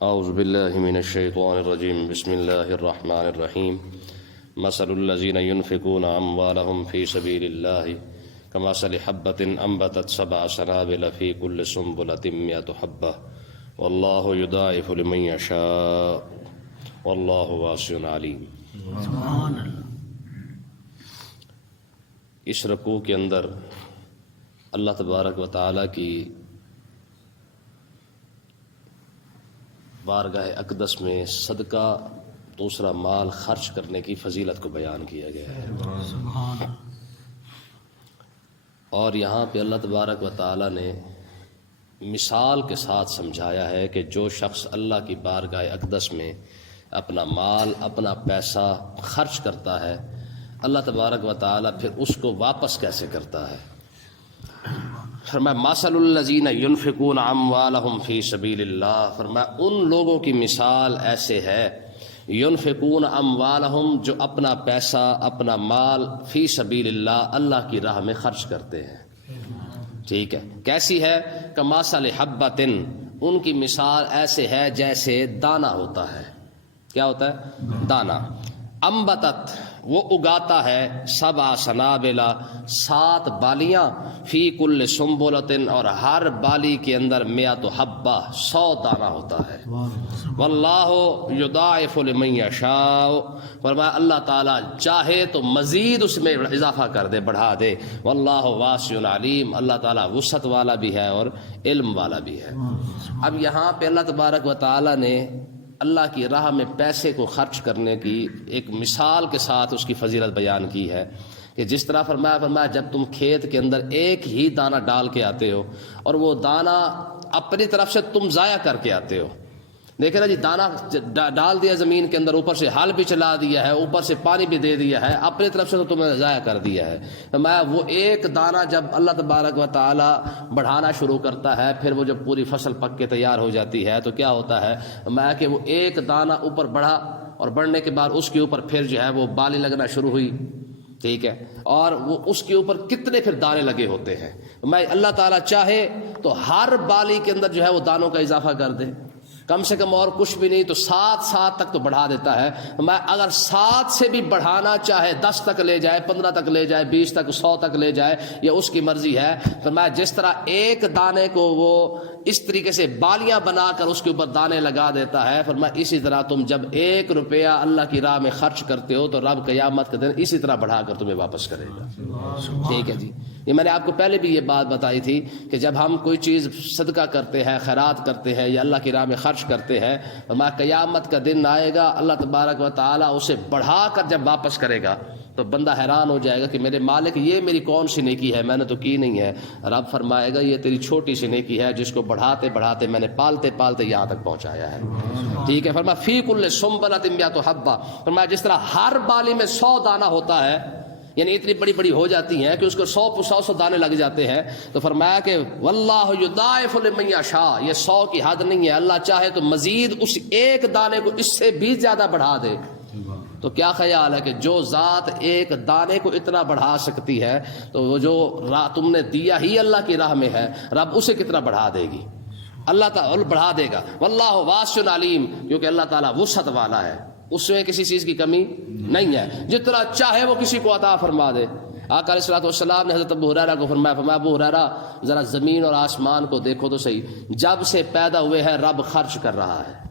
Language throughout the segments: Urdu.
اعوذ باللہ من الشیطان الرجیم بسم اللہ الرحمن الرحیم مثل الذین ينفقون اموالهم فی سبیل اللہ کمثل حبۃ انبتت سبع سنابل فی کل سنبلۃ مئۃ حبۃ واللہ یضاعف لمن یشاء واللہ واسع علیم۔ سبحان اللہ۔ اس رکوع کے اندر اللہ تبارک و تعالیٰ کی بارگاہ اقدس میں صدقہ دوسرا مال خرچ کرنے کی فضیلت کو بیان کیا گیا ہے، سبحان اللہ۔ اور یہاں پہ اللہ تبارک و تعالیٰ نے مثال کے ساتھ سمجھایا ہے کہ جو شخص اللہ کی بارگاہ اقدس میں اپنا مال اپنا پیسہ خرچ کرتا ہے، اللہ تبارک و تعالیٰ پھر اس کو واپس کیسے کرتا ہے۔ فرمایا مثل الذین ینفقون اموالہم فی سبیل اللہ، فرمایا ان لوگوں کی مثال ایسے ہے، ینفقون اموالہم جو اپنا پیسہ اپنا مال فی سبیل اللہ اللہ کی راہ میں خرچ کرتے ہیں۔ ٹھیک ہے، کیسی ہے؟ کمثل حبۃ، ان کی مثال ایسے ہے جیسے دانہ ہوتا ہے۔ کیا ہوتا ہے؟ دانہ۔ انبتت، وہ اگاتا ہے، سبع سنابل، 7 بالیاں، فی کل سنبلۃ، اور ہر بالی کے اندر 100 حبہ، 100 دانہ ہوتا ہے۔ واللہ یضاعف لمن یشاء، فرمایا اللہ تعالیٰ چاہے تو مزید اس میں اضافہ کر دے، بڑھا دے۔ واللہ واسع علیم، اللہ تعالیٰ وسعت والا بھی ہے اور علم والا بھی ہے۔ اب یہاں پہ اللہ تبارک و تعالیٰ نے اللہ کی راہ میں پیسے کو خرچ کرنے کی ایک مثال کے ساتھ اس کی فضیلت بیان کی ہے کہ جس طرح فرمایا جب تم کھیت کے اندر ایک ہی دانہ ڈال کے آتے ہو اور وہ دانہ اپنی طرف سے تم ضائع کر کے آتے ہو، دیکھیں نا جی، دانہ ڈال دیا زمین کے اندر، اوپر سے ہل بھی چلا دیا ہے، اوپر سے پانی بھی دے دیا ہے، اپنی طرف سے تو تم نے ضائع کر دیا ہے۔ میں وہ ایک دانہ جب اللہ تبارک و تعالیٰ بڑھانا شروع کرتا ہے، پھر وہ جب پوری فصل پک کے تیار ہو جاتی ہے تو کیا ہوتا ہے میں کہ وہ ایک دانہ اوپر بڑھا، اور بڑھنے کے بعد اس کے اوپر پھر جو ہے وہ بالی لگنا شروع ہوئی۔ ٹھیک ہے، اور وہ اس کے اوپر کتنے پھر دانے لگے ہوتے ہیں۔ میں اللہ تعالیٰ چاہے تو ہر بالی کے اندر جو ہے وہ دانوں کا اضافہ کر دے، کم سے کم اور کچھ بھی نہیں تو 7 تک تو بڑھا دیتا ہے۔ میں اگر 7 سے بھی بڑھانا چاہے، 10 تک لے جائے، 15 تک لے جائے، 20 تک، 100 تک لے جائے، یہ اس کی مرضی ہے۔ تو میں جس طرح ایک دانے کو وہ اس طریقے سے بالیاں بنا کر اس کے اوپر دانے لگا دیتا ہے، فرمایا اسی طرح تم جب 1 روپیہ اللہ کی راہ میں خرچ کرتے ہو تو رب قیامت کے دن اسی طرح بڑھا کر تمہیں واپس کرے گا۔ ٹھیک ہے جی، یہ میں نے آپ کو پہلے بھی یہ بات بتائی تھی کہ جب ہم کوئی چیز صدقہ کرتے ہیں، خیرات کرتے ہیں یا اللہ کی راہ میں خرچ کرتے ہیں، فرمایا قیامت کا دن آئے گا، اللہ تبارک و تعالیٰ اسے بڑھا کر جب واپس کرے گا تو بندہ حیران ہو جائے گا کہ میرے مالک یہ میری کون سی نیکی ہے، میں نے تو کی نہیں ہے۔ رب فرمائے گا یہ تیری چھوٹی سی نیکی ہے جس کو بڑھاتے بڑھاتے میں نے پالتے پالتے یہاں تک پہنچایا ہے۔ ٹھیک ہے، فرمایا فی کل سنبلۃ مئۃ حبہ، فرمایا جس طرح ہر بالی میں 100 دانہ ہوتا ہے، یعنی اتنی بڑی بڑی ہو جاتی ہیں کہ اس کو 100 دانے لگ جاتے ہیں، تو فرمایا کہ واللہ یضاعف لمن یشاء، یہ 100 کی حد نہیں ہے، اللہ چاہے تو مزید اس ایک دانے کو اس سے بھی زیادہ بڑھا دے۔ تو کیا خیال ہے کہ جو ذات ایک دانے کو اتنا بڑھا سکتی ہے تو وہ جو تم نے دیا ہی اللہ کی راہ میں ہے، رب اسے کتنا بڑھا دے گی، اللہ تعالیٰ بڑھا دے گا۔ واللہ واسع علیم، کیونکہ اللہ تعالیٰ وسعت والا ہے، اس میں کسی چیز کی کمی نہیں ہے، جتنا چاہے وہ کسی کو عطا فرما دے۔ آقا علیہ الصلوۃ والسلام نے حضرت ابو ہریرہ کو فرمایا ابو ہریرہ ذرا زمین اور آسمان کو دیکھو تو صحیح، جب سے پیدا ہوئے ہیں رب خرچ کر رہا ہے۔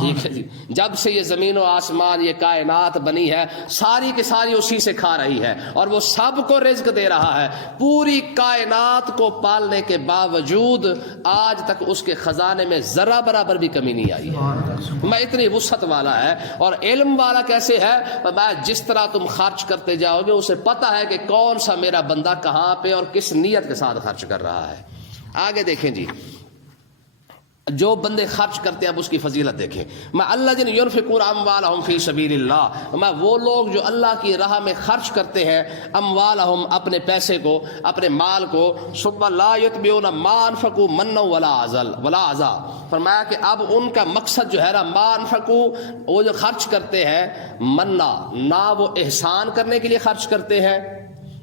ٹھیک ہے جی، جب سے یہ زمین و آسمان یہ کائنات بنی ہے ساری کی ساری اسی سے کھا رہی ہے، اور وہ سب کو رزق دے رہا ہے، پوری کائنات کو پالنے کے باوجود آج تک اس کے خزانے میں ذرہ برابر بھی کمی نہیں آئی ہے۔ میں اتنی وسعت والا ہے، اور علم والا کیسے ہے؟ میں جس طرح تم خرچ کرتے جاؤ گے اسے پتہ ہے کہ کون سا میرا بندہ کہاں پہ اور کس نیت کے ساتھ خرچ کر رہا ہے۔ آگے دیکھیں جی، جو بندے خرچ کرتے ہیں اب اس کی فضیلت دیکھیں۔ میں الذین ینفقون اموالہم فی سبیل اللہ، میں وہ لوگ جو اللہ کی راہ میں خرچ کرتے ہیں اموالہم، اپنے پیسے کو، اپنے مال کو، ثم لا یتبعون ما انفقوا منا ولا عذا، فرمایا کہ اب ان کا مقصد جو ہے نا ما انفقوا، وہ جو خرچ کرتے ہیں منا، نہ وہ احسان کرنے کے لیے خرچ کرتے ہیں،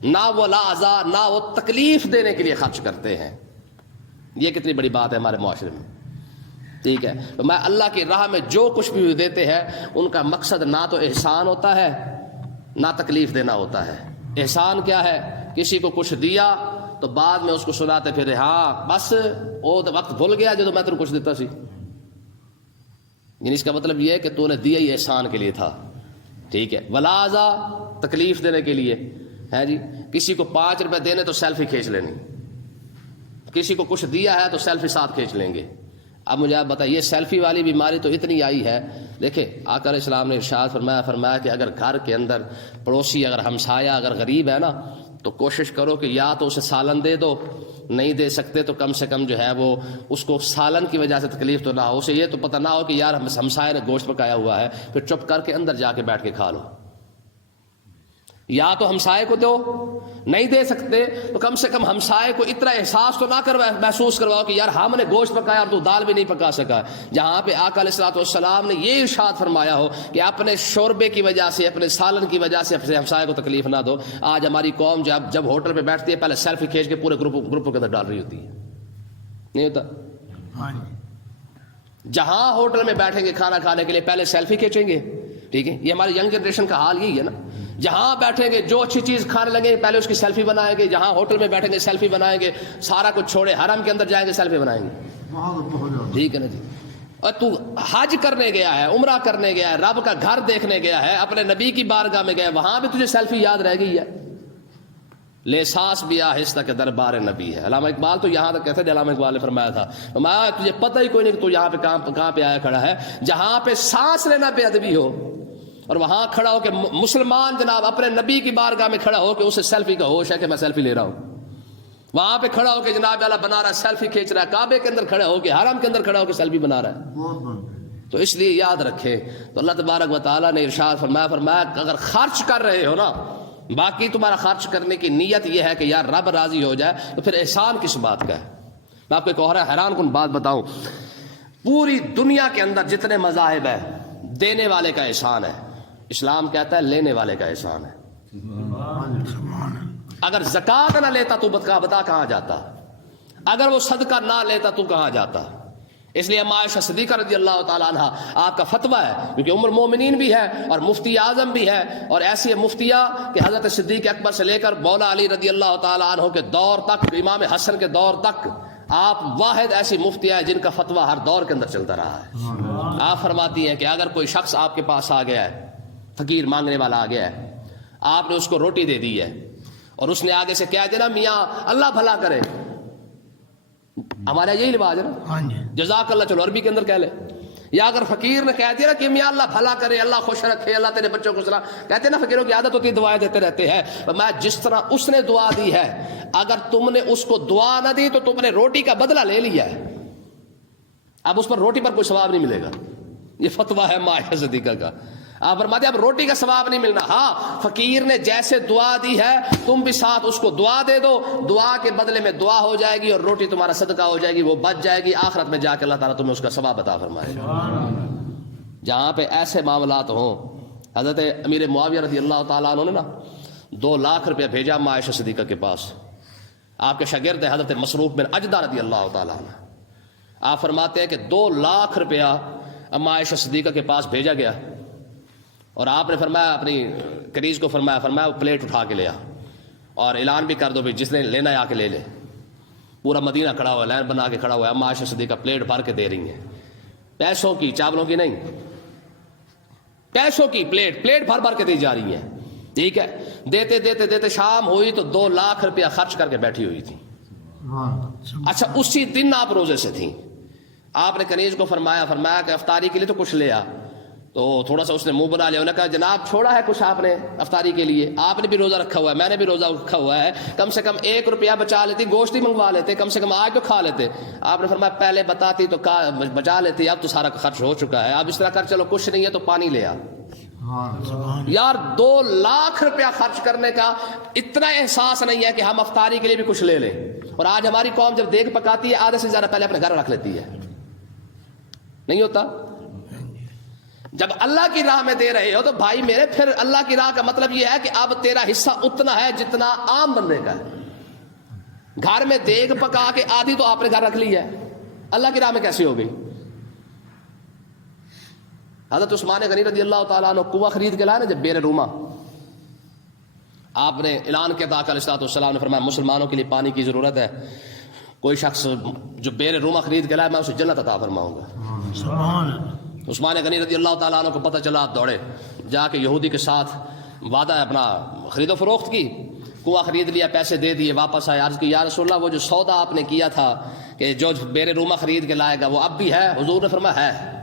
نہ وہ لا عذا، نہ وہ تکلیف دینے کے لیے خرچ کرتے ہیں۔ یہ کتنی بڑی بات ہے ہمارے معاشرے میں۔ ٹھیک ہے. تو میں اللہ کی راہ میں جو کچھ بھی دیتے ہیں ان کا مقصد نہ تو احسان ہوتا ہے نہ تکلیف دینا ہوتا ہے. احسان کیا ہے؟ کسی کو کچھ دیا تو بعد میں اس کو سناتے پھر ہاں بس وہ تو وقت بھول گیا جو میں تمہیں کچھ دیتا سی. یعنی اس کا مطلب یہ ہے کہ تو نے دیا ہی احسان کے لیے تھا. ٹھیک ہے. ولازا تکلیف دینے کے لیے ہے جی. کسی کو 5 روپے دینے تو سیلفی کھینچ لینی, کسی کو کچھ دیا ہے تو سیلفی ساتھ کھینچ لیں گے. اب مجھے آپ بتائیے یہ سیلفی والی بیماری تو اتنی آئی ہے. دیکھیں آقا علیہ السلام نے ارشاد فرمایا کہ اگر گھر کے اندر پڑوسی اگر ہمسایہ اگر غریب ہے نا تو کوشش کرو کہ یا تو اسے سالن دے دو, نہیں دے سکتے تو کم سے کم جو ہے وہ اس کو سالن کی وجہ سے تکلیف تو نہ ہو, اسے یہ تو پتہ نہ ہو کہ یار ہمسائے نے گوشت پکایا ہوا ہے, پھر چپ کر کے اندر جا کے بیٹھ کے کھا لو. یا تو ہمسائے کو دو, نہیں دے سکتے تو کم سے کم ہمسائے کو اتنا احساس تو نہ محسوس کرواؤ کہ یار ہم نے گوشت پکایا اور تو دال بھی نہیں پکا سکا. جہاں پہ آقا علیہ الصلوۃ والسلام نے یہ ارشاد فرمایا ہو کہ اپنے شوربے کی وجہ سے اپنے سالن کی وجہ سے اپنے ہمسائے کو تکلیف نہ دو. آج ہماری قوم جب ہوٹل پہ بیٹھتی ہے پہلے سیلفی کھینچ کے پورے گروپوں کے اندر ڈال رہی ہوتی ہے. نہیں ہوتا؟ جہاں ہوٹل میں بیٹھیں گے کھانا کھانے کے لیے پہلے سیلفی کھینچیں گے. ٹھیک ہے. یہ ہماری ینگ جنریشن کا حال یہی ہے نا. جہاں بیٹھیں گے جو اچھی چیز کھانے لگیں گے پہلے اس کی سیلفی بنائیں گے, جہاں ہوٹل میں بیٹھیں گے سیلفی بنائیں گے, سارا کچھ چھوڑے حرم کے اندر جائیں گے سیلفی بنائیں گے. ٹھیک ہے نا جی. اور تو حج کرنے گیا ہے, عمرہ کرنے گیا ہے, رب کا گھر دیکھنے گیا ہے, اپنے نبی کی بارگاہ میں گیا ہے, وہاں بھی تجھے سیلفی یاد رہ گئی ہے. لے سانس بھی آہستہ کے دربار نبی ہے. علامہ اقبال تو یہاں تک کہتے ہیں, علامہ اقبال نے فرمایا تھا تجھے پتہ ہی کوئی نہیں کہ تو یہاں پہ کہاں پہ آیا کھڑا ہے. جہاں پہ سانس لینا بے ادبی ہو اور وہاں کھڑا ہو کہ مسلمان جناب اپنے نبی کی بارگاہ میں کھڑا ہو کہ اسے سیلفی کا ہوش ہے کہ میں سیلفی لے رہا ہوں. وہاں پہ کھڑا ہو کہ جناب اللہ بنا رہا ہے سیلفی کھینچ رہا ہے, کعبے کے اندر کھڑا ہو کہ حرم کے اندر کھڑا ہو کہ سیلفی بنا رہا ہے. تو اس لیے یاد رکھیں. تو اللہ تبارک و تعالیٰ نے ارشاد فرمایا اگر خرچ کر رہے ہو نا, باقی تمہارا خرچ کرنے کی نیت یہ ہے کہ یار رب راضی ہو جائے, تو پھر احسان کس بات کا ہے؟ میں آپ کو ایک اور حیران کن بات بتاؤں. پوری دنیا کے اندر جتنے مذاہب ہیں دینے والے کا احسان ہے, اسلام کہتا ہے لینے والے کا احسان ہے. اگر زکوٰۃ نہ لیتا تو بتا کہاں جاتا, اگر وہ صدقہ نہ لیتا تو کہاں جاتا. اس لیے عائشہ صدیقہ رضی اللہ تعالیٰ عنہ آپ کا فتویٰ ہے, کیونکہ ام المومنین بھی ہے اور مفتی اعظم بھی ہے, اور ایسی مفتیہ کہ حضرت صدیق اکبر سے لے کر مولا علی رضی اللہ تعالیٰ عنہ کے دور تک, امام حسن کے دور تک آپ واحد ایسی مفتیہ ہیں جن کا فتویٰ ہر دور کے اندر چلتا رہا ہے. آپ فرماتی ہیں کہ اگر کوئی شخص آپ کے پاس آ گیا ہے, فقیر مانگنے والا آ گیا ہے, آپ نے اس کو روٹی دے دی ہے اور اس نے آگے سے کہہ دیا نا میاں اللہ بھلا کرے, ہمارا یہی رواج ہے نا جزاک اللہ, چلو عربی کے اندر کہہ لے. یا اگر فقیر نے کہہ دیا نا کہ میاں اللہ بھلا کرے, اللہ خوش رکھے, اللہ تیرے بچوں کو سلا, کہتے ہیں نا فقیروں کی عادت ہوتی ہے دعائیں دیتے رہتے ہیں. میں جس طرح اس نے دعا دی ہے, اگر تم نے اس کو دعا نہ دی تو تم نے روٹی کا بدلہ لے لیا ہے, اب اس پر روٹی پر کوئی ثواب نہیں ملے گا. یہ فتویٰ ہے عائشہ صدیقہ کا. آپ فرماتے اب روٹی کا ثواب نہیں ملنا. ہاں فقیر نے جیسے دعا دی ہے تم بھی ساتھ اس کو دعا دے دو, دعا کے بدلے میں دعا ہو جائے گی اور روٹی تمہارا صدقہ ہو جائے گی, وہ بچ جائے گی, آخرت میں جا کے اللہ تعالیٰ تمہیں اس کا ثواب عطا فرمائے گا. جہاں پہ ایسے معاملات ہوں, حضرت امیر معاویہ رضی اللہ تعالیٰ عنہ نے نا 2 لاکھ روپیہ بھیجا عائشہ صدیقہ کے پاس. آپ کے شاگرد حضرت مسروق بن اجدہ رضی اللہ تعالیٰ عنہ, آپ فرماتے ہیں کہ 2 لاکھ روپیہ عائشہ صدیقہ کے پاس بھیجا گیا, اور آپ نے فرمایا اپنی کنیز کو فرمایا وہ پلیٹ اٹھا کے لیا اور اعلان بھی کر دو بھی جس نے لینا ہے آ کے لے لے. پورا مدینہ کھڑا ہوا, لائن بنا کے کھڑا ہوا ہے, عائشہ صدیقہ پلیٹ بھر کے دے رہی ہیں, پیسوں کی, چاولوں کی نہیں, پیسوں کی پلیٹ بھر بھر کے دی جا رہی ہیں. ٹھیک ہے. دیتے دیتے دیتے شام ہوئی تو 2 لاکھ روپیہ خرچ کر کے بیٹھی ہوئی تھی. اچھا اسی دن آپ روزے سے تھیں, آپ نے کنیز کو فرمایا کہ افطاری کے لیے تو کچھ لے آ. تو تھوڑا سا اس نے منہ بنا لیا, انہوں نے کہا جناب چھوڑا ہے کچھ آپ نے افطاری کے لیے, آپ نے بھی روزہ رکھا ہوا ہے, میں نے بھی روزہ رکھا ہوا ہے, کم سے کم 1 روپیہ بچا لیتی, گوشت ہی منگوا لیتے, کم سے کم آج تو کھا لیتے. آپ نے فرمایا پہلے بتاتی تو بچا لیتی, اب تو سارا خرچ ہو چکا ہے, اب اس طرح کر چلو کچھ نہیں ہے تو پانی لے آ. یار 2 لاکھ روپیہ خرچ کرنے کا اتنا احساس نہیں ہے کہ ہم افطاری کے لیے بھی کچھ لے لیں. اور آج ہماری قوم جب دیکھ پکاتی ہے آدھے سے زیادہ پہلے اپنے گھر رکھ لیتی ہے. نہیں ہوتا؟ جب اللہ کی راہ میں دے رہے ہو تو بھائی میرے, پھر اللہ کی راہ کا مطلب یہ ہے کہ اب تیرا حصہ اتنا ہے جتنا عام بندے کا ہے. گھر میں دیگ پکا کے آدھی تو آپ نے گھر رکھ لی ہے, اللہ کی راہ میں کیسی ہو گئی؟ حضرت عثمان غنی رضی اللہ تعالیٰ عنہ کنواں خرید کے لائے نا جب بیر روما، آپ نے اعلان کیا تھا، آقا علیہ الصلوۃ والسلام نے فرمایا مسلمانوں کے لیے پانی کی ضرورت ہے، کوئی شخص جو بیر روما خرید کے لائے میں اسے جنت عطا فرماؤں گا۔ سبحان اللہ۔ عثمان غنی رضی اللہ تعالیٰ عنہ کو پتہ چلا، آپ دوڑے جا کے یہودی کے ساتھ وعدہ ہے اپنا خرید و فروخت کی، کنواں خرید لیا، پیسے دے دیے، واپس آئے، عرض کی یا رسول اللہ وہ جو سودا آپ نے کیا تھا کہ جو بیر روما خرید کے لائے گا وہ اب بھی ہے؟ حضور نے فرمایا ہے۔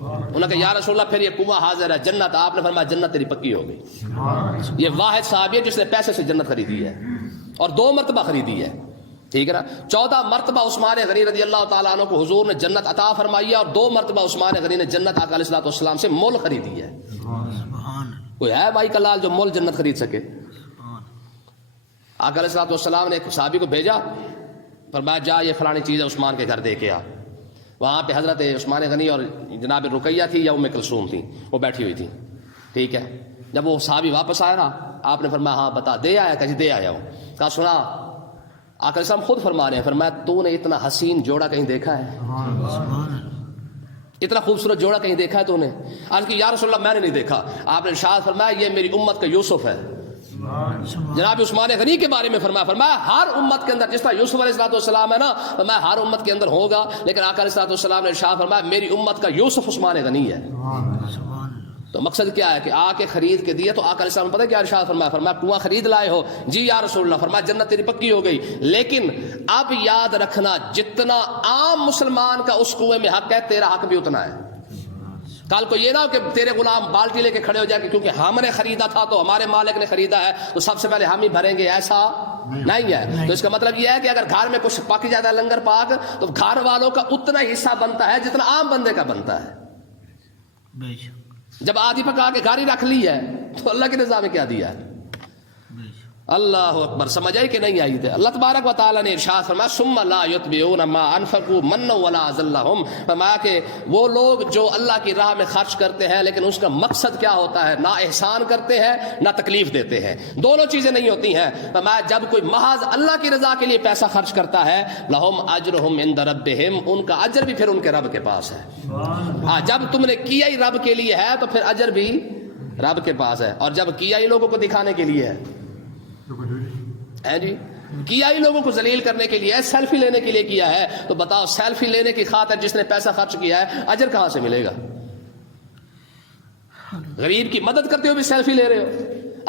انہوں نے کہا یا رسول اللہ پھر یہ کنواں حاضر ہے، جنت؟ آپ نے فرمایا جنت تیری پکی ہو گئی۔ یہ واحد صحابی ہے جس نے پیسے سے جنت خریدی ہے اور 2 مرتبہ خریدی ہے، ٹھیک ہے نا؟ 14 مرتبہ عثمان غنی رضی اللہ تعالیٰ عنہ کو حضور نے جنت عطا فرمائی ہے، اور 2 مرتبہ عثمان غنی نے جنت آقا علیہ الصلوۃ والسلام سے مول خریدی ہے۔ کوئی ہے بھائی کا لال جو مول جنت خرید سکے؟ آقا علیہ الصلوۃ والسلام نے ایک صحابی کو بھیجا، فرمایا جا یہ فلانی چیز ہے عثمان کے گھر دے کے آ۔ وہاں پہ حضرت عثمان غنی اور جناب رقیہ تھی یا ام کلثوم تھی، وہ بیٹھی ہوئی تھی، ٹھیک ہے؟ جب وہ صحابی واپس آیا نا، آپ نے فرمایا ہاں بتا، دے آیا؟ کہ دے آیا ہوں۔ کہا سنا، آقا علیہ السلام خود فرما رہے ہیں، فرمایا تو نے اتنا حسین جوڑا کہیں دیکھا ہے؟ اتنا خوبصورت جوڑا کہیں دیکھا ہے تو نے؟ عرض کی یا رسول اللہ میں نے نہیں دیکھا۔ آپ نے ارشاد فرمایا یہ میری امت کا یوسف ہے۔ جناب عثمان غنی کے بارے میں فرمایا ہر امت کے اندر جس طرح یوسف علیہ الصلوۃ والسلام ہے نا، فرمایا ہر امت کے اندر ہوگا، لیکن آقا علیہ الصلوۃ والسلام نے ارشاد فرمایا میری امت کا یوسف عثمان غنی ہے۔ تو مقصد کیا ہے کہ آ کے خرید کے دیے، تو آقا علیہ السلام نے پتہ کیا ارشاد فرمایا کنواں خرید لائے ہو؟ جی یا رسول اللہ۔ فرمایا جنت تیری پکی ہو گئی، لیکن اب یاد رکھنا جتنا عام مسلمان کا اس کنویں میں حق ہے، تیرا حق بھی اتنا ہے۔ کل کو یہ نہ ہو کہ تیرے غلام بالٹی لے کے کھڑے ہو جائے کہ کیونکہ ہم نے خریدا تھا تو ہمارے مالک نے خریدا ہے تو سب سے پہلے ہم ہی بھریں گے، ایسا نہیں ہے۔ تو اس کا مطلب یہ ہے کہ اگر گھر میں کچھ پاکی جاتا ہے لنگر پاک، تو گھر والوں کا اتنا ہی حصہ بنتا ہے جتنا عام بندے کا بنتا ہے۔ جب آدھی پکا کے گاڑی رکھ لی ہے تو اللہ کے نظام میں کیا دیا ہے؟ اللہ اکبر، سمجھ آئی کہ نہیں آئی؟ تھے اللہ تبارک و تعالیٰ نے ارشاد فرمایا ثم لا یتبعون ما انفقوا منا ولا ذلهم، فرمایا کہ وہ لوگ جو اللہ کی راہ میں خرچ کرتے ہیں لیکن اس کا مقصد کیا ہوتا ہے؟ نہ احسان کرتے ہیں نہ تکلیف دیتے ہیں، دونوں چیزیں نہیں ہوتی ہیں۔ فرمایا جب کوئی محض اللہ کی رضا کے لیے پیسہ خرچ کرتا ہے لہم اجرہم عند ربہم، ان کا اجر بھی پھر ان کے رب کے پاس ہے۔ ہاں جب تم نے کیا ہی رب کے لیے ہے تو پھر اجر بھی رب کے پاس ہے، اور جب کیا ہی لوگوں کو دکھانے کے لیے ہے جی، کیا ہی لوگوں کو ذلیل کرنے کے لیے ہے، سیلفی لینے کے لیے کیا ہے، تو بتاؤ سیلفی لینے کی خاطر جس نے پیسہ خرچ کیا ہے اجر کہاں سے ملے گا؟ غریب کی مدد کرتے ہو بھی سیلفی لے رہے ہو۔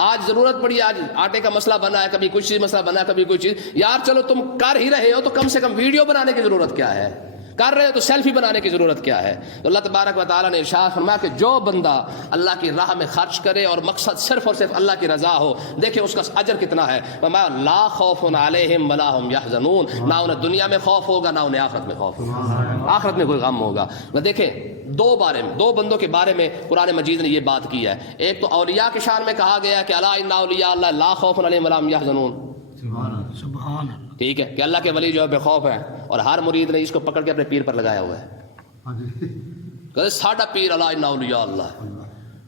آج ضرورت پڑی، آج آٹے کا مسئلہ بنا ہے، کبھی کچھ چیز مسئلہ بنا ہے، کبھی کوئی چیز، یار چلو تم کر ہی رہے ہو تو کم سے کم ویڈیو بنانے کی ضرورت کیا ہے؟ کر رہے ہو تو سیلفی بنانے کی ضرورت کیا ہے؟ تو اللہ تبارک و تعالیٰ نے ارشاد فرمایا کہ جو بندہ اللہ کی راہ میں خرچ کرے اور مقصد صرف اور صرف اللہ کی رضا ہو، دیکھیں اس کا اجر کتنا ہے۔ فرمایا لا خوف علیہم ولا هم یحزنون، نہ انہیں دنیا میں خوف ہوگا نہ انہیں آخرت میں خوف ہوگا، آخرت میں کوئی غم ہوگا۔ دیکھیں دو بندوں کے بارے میں قرآن مجید نے یہ بات کی ہے، ایک تو اولیاء کی شان میں کہا گیا کہ الا ان اولیاء اللہ لا خوف علیہم ولا هم یحزنون، سبحان، ٹھیک ہے، کہ اللہ کے ولی جو ہے بے خوف ہے، اور ہر مرید نے اس کو پکڑ کے اپنے پیر پر لگایا ہوا ہے کہ ساڈا پیر الا ان اولیاء اللہ۔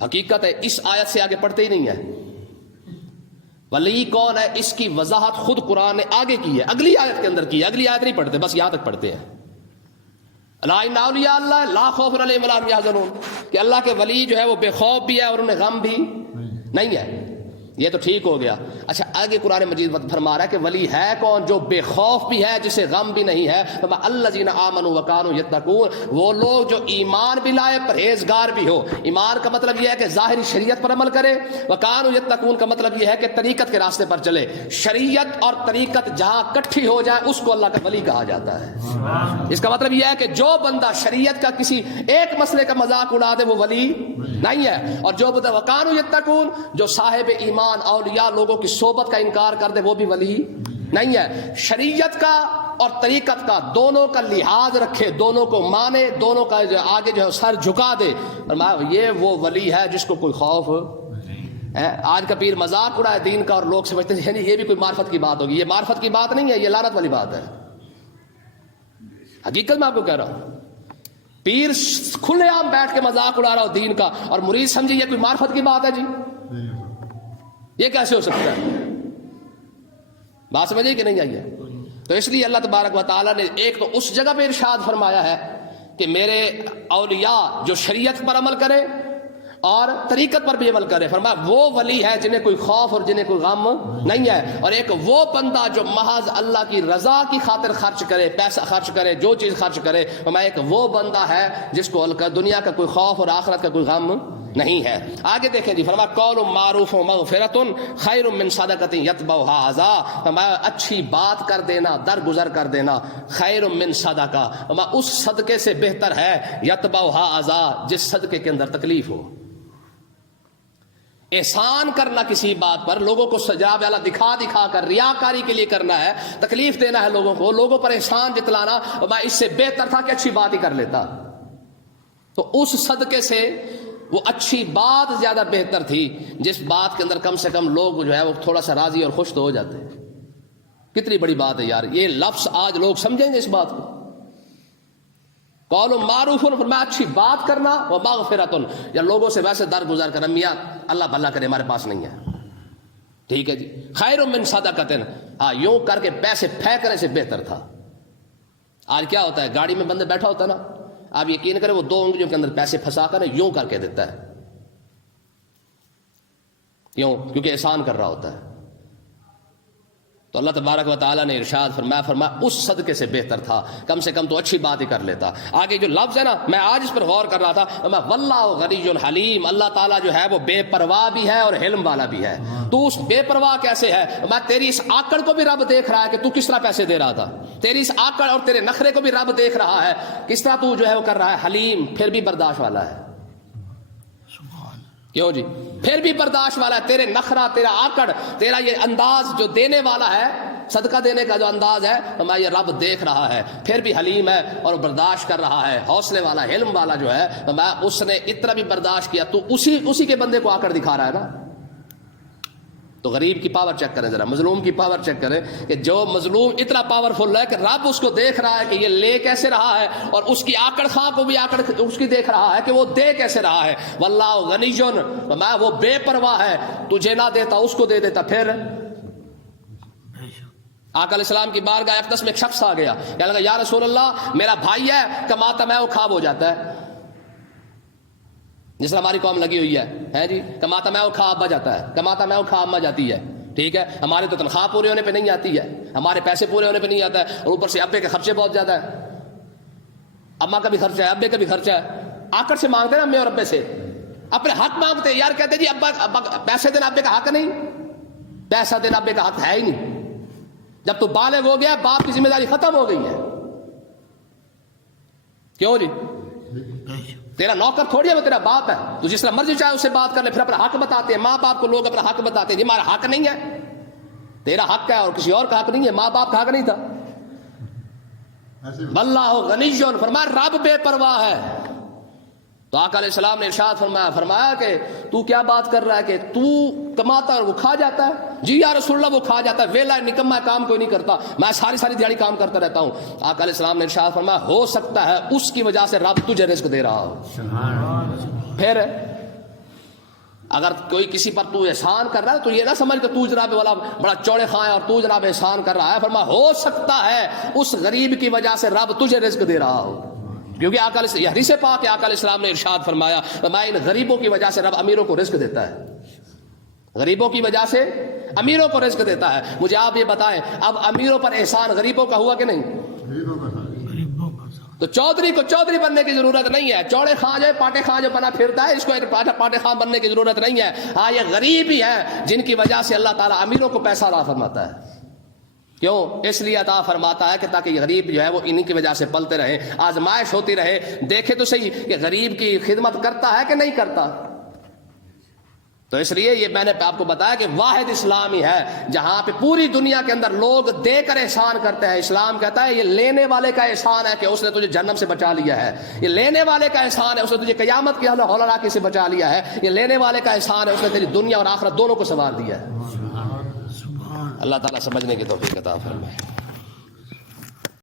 حقیقت ہے اس آیت سے آگے پڑھتے ہی نہیں ہے۔ ولی کون ہے اس کی وضاحت خود قرآن نے آگے کی ہے، اگلی آیت کے اندر کی ہے، اگلی آیت نہیں پڑھتے، بس یہاں تک پڑھتے ہیں الا ان اولیاء اللہ لا خوف علیہم ولا هم یحزنون، کہ اللہ کے ولی جو ہے وہ بے خوف بھی ہے اور انہیں غم بھی نہیں ہے۔ یہ تو ٹھیک ہو گیا۔ اچھا آگے قرآن مجید فرما رہا ہے کہ ولی ہے کون؟ جو بے خوف بھی ہے، جسے غم بھی نہیں ہے۔ الذین آمنوا وکانوا یتقون، وہ لوگ جو ایمان بھی لائے پرہیزگار بھی ہو۔ ایمان کا مطلب یہ ہے کہ ظاہری شریعت پر عمل کرے، وکانوا یتقون کا مطلب یہ ہے کہ طریقت کے راستے پر چلے۔ شریعت اور طریقت جہاں کٹھی ہو جائے اس کو اللہ کا ولی کہا جاتا ہے۔ اس کا مطلب یہ ہے کہ جو بندہ شریعت کا کسی ایک مسئلے کا مذاق اڑا دے وہ ولی نہیں ہے، اور جو بندہ وکانوا یتقون، جو صاحب ایمان اولیاء لوگوں کی صحبت کا انکار کر دے وہ بھی ولی نہیں ہے۔ شریعت کا اور طریقت کا دونوں کا لحاظ رکھے، دونوں کو مانے، دونوں کا جو آگے جو ہے سر جھکا دے، یہ وہ ولی ہے جس کو کوئی خوف ہے۔ آج کا پیر مذاق اڑا ہے دین کا اور لوگ سمجھتے ہیں یہ بھی کوئی معرفت کی بات ہوگی۔ یہ معرفت کی بات نہیں ہے، یہ لعنت والی بات ہے۔ حقیقت میں آپ کو کہہ رہا ہوں، پیر کھلے عام بیٹھ کے مذاق اڑا رہا ہو دین کا اور مرید سمجھے یہ کوئی معرفت کی بات ہے جی، یہ کیسے ہو سکتا ہے؟ بات سمجھے کہ نہیں آئی ہے؟ تو اس لیے اللہ تبارک و تعالیٰ نے ایک تو اس جگہ پہ ارشاد فرمایا ہے کہ میرے اولیاء جو شریعت پر عمل کرے اور طریقت پر بھی عمل کرے. فرمایا وہ ولی ہے جنہیں کوئی خوف اور جنہیں کوئی غم نہیں ہے. اور ایک وہ بندہ جو محض اللہ کی رضا کی خاطر خرچ کرے، پیسہ خرچ کرے، جو چیز خرچ کرے. فرمایا ایک وہ بندہ ہے جس کو دنیا کا کوئی خوف اور آخرت کا کوئی غم نہیں ہے. آگے دیکھیں جی، فرمایا قول معروف مغفرۃ خیر من صدقۃ یتبعها اذى. فرمایا اچھی بات کر دینا، درگزر کر دینا، خیر من صدقہ، فرمایا اس صدقے سے بہتر ہے یتبعها اذى، جس صدقے کے اندر تکلیف ہو. احسان کرنا کسی بات پر، لوگوں کو سجا والا دکھا دکھا کر ریاکاری کے لیے کرنا ہے، تکلیف دینا ہے لوگوں کو، لوگوں پر احسان جتلانا، میں اس سے بہتر تھا کہ اچھی بات ہی کر لیتا. تو اس صدقے سے وہ اچھی بات زیادہ بہتر تھی جس بات کے اندر کم سے کم لوگ جو ہے وہ تھوڑا سا راضی اور خوش تو ہو جاتے. کتنی بڑی بات ہے یار، یہ لفظ آج لوگ سمجھیں گے اس بات کو. قول معروف، فرمایا اچھی بات کرنا، و مغفرۃ، یا لوگوں سے ویسے درگزر کرنا، میاں اللہ بھلا کرے ہمارے پاس نہیں ہے، ٹھیک ہے جی، خیر من صدقۃ، ہاں یوں کر کے پیسے پھینکنے سے بہتر تھا. آج کیا ہوتا ہے، گاڑی میں بندے بیٹھا ہوتا ہے نا، آپ یقین کریں وہ 2 انگلیوں کے اندر پیسے پھنسا کر یوں کر کے دیتا ہے. کیوں؟ کیونکہ احسان کر رہا ہوتا ہے. تو اللہ تبارک و تعالیٰ نے ارشاد فرمایا اس صدقے سے بہتر تھا، کم سے کم تو اچھی بات ہی کر لیتا. آگے جو لفظ ہے نا، میں آج اس پر غور کر رہا تھا، واللہ غنی حلیم، اللہ تعالیٰ جو ہے وہ بے پرواہ بھی ہے اور حلم والا بھی ہے. تو اس بے پرواہ کیسے ہے؟ میں تیری اس آکڑ کو بھی رب دیکھ رہا ہے کہ تو کس طرح پیسے دے رہا تھا، تیری اس آکڑ اور تیرے نخرے کو بھی رب دیکھ رہا ہے کس طرح تو جو ہے وہ کر رہا ہے. حلیم، پھر بھی برداشت والا ہے. کیوں جی؟ پھر بھی برداشت والا ہے. تیرے نخرا، تیرا آکڑ، تیرا یہ انداز جو دینے والا ہے، صدقہ دینے کا جو انداز ہے، میں یہ رب دیکھ رہا ہے، پھر بھی حلیم ہے اور برداشت کر رہا ہے، حوصلے والا، علم والا جو ہے. میں اس نے اتنا بھی برداشت کیا، تو اسی کے بندے کو آکڑ دکھا رہا ہے نا. تو غریب کی پاور چیک کریں ذرا، مظلوم کی پاور چیک کریں کہ جو مظلوم اتنا پاورفل ہے کہ رب اس کو دیکھ رہا ہے کہ یہ لے کیسے رہا ہے، اور اس کی آکڑ خواہ کو بھی آکڑ اس کی دیکھ رہا ہے کہ وہ دے کیسے رہا ہے. واللہ غنی، میں وہ بے پرواہ ہے، تجھے نہ دیتا اس کو دے دیتا. پھر آقا علیہ السلام کی بارگاہ اقدس میں ایک شخص آ گیا، کہنے لگا یا رسول اللہ، میرا بھائی ہے، کماتا میں وہ خواب ہو جاتا ہے، جس طرح ہماری قوم لگی ہوئی ہے جی، کماتا میں وہ خواب آ جاتا ہے، کماتا میں وہ خواب آ جاتی ہے. ٹھیک ہے، ہمارے تو تنخواہ پورے ہونے پہ نہیں آتی ہے، ہمارے پیسے پورے ہونے پہ نہیں آتا ہے، اور اوپر سے ابے کے خرچے بہت زیادہ ہے، اماں کا بھی خرچہ ہے، ابے کا بھی خرچہ ہے. آکر سے مانگتے نا امی اور ابے سے، اپنے حق مانگتے یار، کہتے جی ابا پیسے دینا ابے کا حق نہیں، پیسہ دینا ابے کا حق ہے ہی نہیں. جب تو بالغ ہو گیا، باپ کی ذمہ داری ختم ہو گئی ہے. کیوں جی؟ تیرا نوکر تھوڑی ہے، وہ تیرا باپ ہے، تو جس طرح مرضی چاہے اس سے بات کر لے. پھر اپنا حق بتاتے ہیں، ماں باپ کو لوگ اپنا حق بتاتے ہیں، جی ہمارا حق نہیں ہے. تیرا حق ہے اور کسی اور کا حق نہیں ہے، ماں باپ کا حق نہیں تھا. واللہ غنی، فرمایا رب بے پرواہ ہے. تو آقا علیہ السلام نے ارشاد فرمایا کہ تو کیا بات کر رہا ہے کہ تو کماتا ہے اور وہ کھا جاتا ہے؟ جی یا رسول اللہ، وہ کھا جاتا ہے، ویلا نکما کام کوئی نہیں کرتا، میں ساری دیہڑی کام کرتا رہتا ہوں. آقا علیہ السلام نے ارشاد فرمایا ہو سکتا ہے اس کی وجہ سے رب تجھے رزق دے رہا ہو. پھر اگر کوئی کسی پر تو احسان کر رہا ہے تو یہ نہ سمجھ کہ تو جناب والا بڑا چوڑے خواہ ہے اور تو جناب احسان کر رہا ہے. فرمایا ہو سکتا ہے اس غریب کی وجہ سے رب تجھے رزق دے رہا ہو، کیونکہ آقا علیہ حدیث پاک ہے، آقا علیہ السلام نے ارشاد فرمایا میں ان غریبوں کی وجہ سے رب امیروں کو رزق دیتا ہے، غریبوں کی وجہ سے امیروں کو رزق دیتا ہے. مجھے آپ یہ بتائیں، اب امیروں پر احسان غریبوں کا ہوا کہ نہیں؟ تو چودھری کو چودھری بننے کی ضرورت نہیں ہے، چوڑے خاں جو پاٹے خاں جو بنا پھرتا ہے، اس کو پاٹے خاں بننے کی ضرورت نہیں ہے. ہاں یہ غریب ہی ہے جن کی وجہ سے اللہ تعالیٰ امیروں کو پیسہ عطا فرماتا ہے. کیوں؟ اس لیے عطا فرماتا ہے کہ تاکہ یہ غریب جو ہے وہ انہی کی وجہ سے پلتے رہے، آزمائش ہوتی رہے. دیکھے تو صحیح کہ غریب کی خدمت کرتا ہے کہ نہیں کرتا. تو اس لیے یہ میں نے آپ کو بتایا کہ واحد اسلام ہی ہے جہاں پہ پوری دنیا کے اندر لوگ دے کر احسان کرتے ہیں. اسلام کہتا ہے یہ لینے والے کا احسان ہے کہ اس نے تجھے جہنم سے بچا لیا ہے، یہ لینے والے کا احسان ہے اس نے تجھے قیامت کی ہولناکی سے بچا لیا ہے، یہ لینے والے کا احسان ہے اس نے تیری دنیا اور آخرت دونوں کو سنوار دیا ہے. اللہ تعالیٰ سمجھنے کی توفیق عطا فرمائے.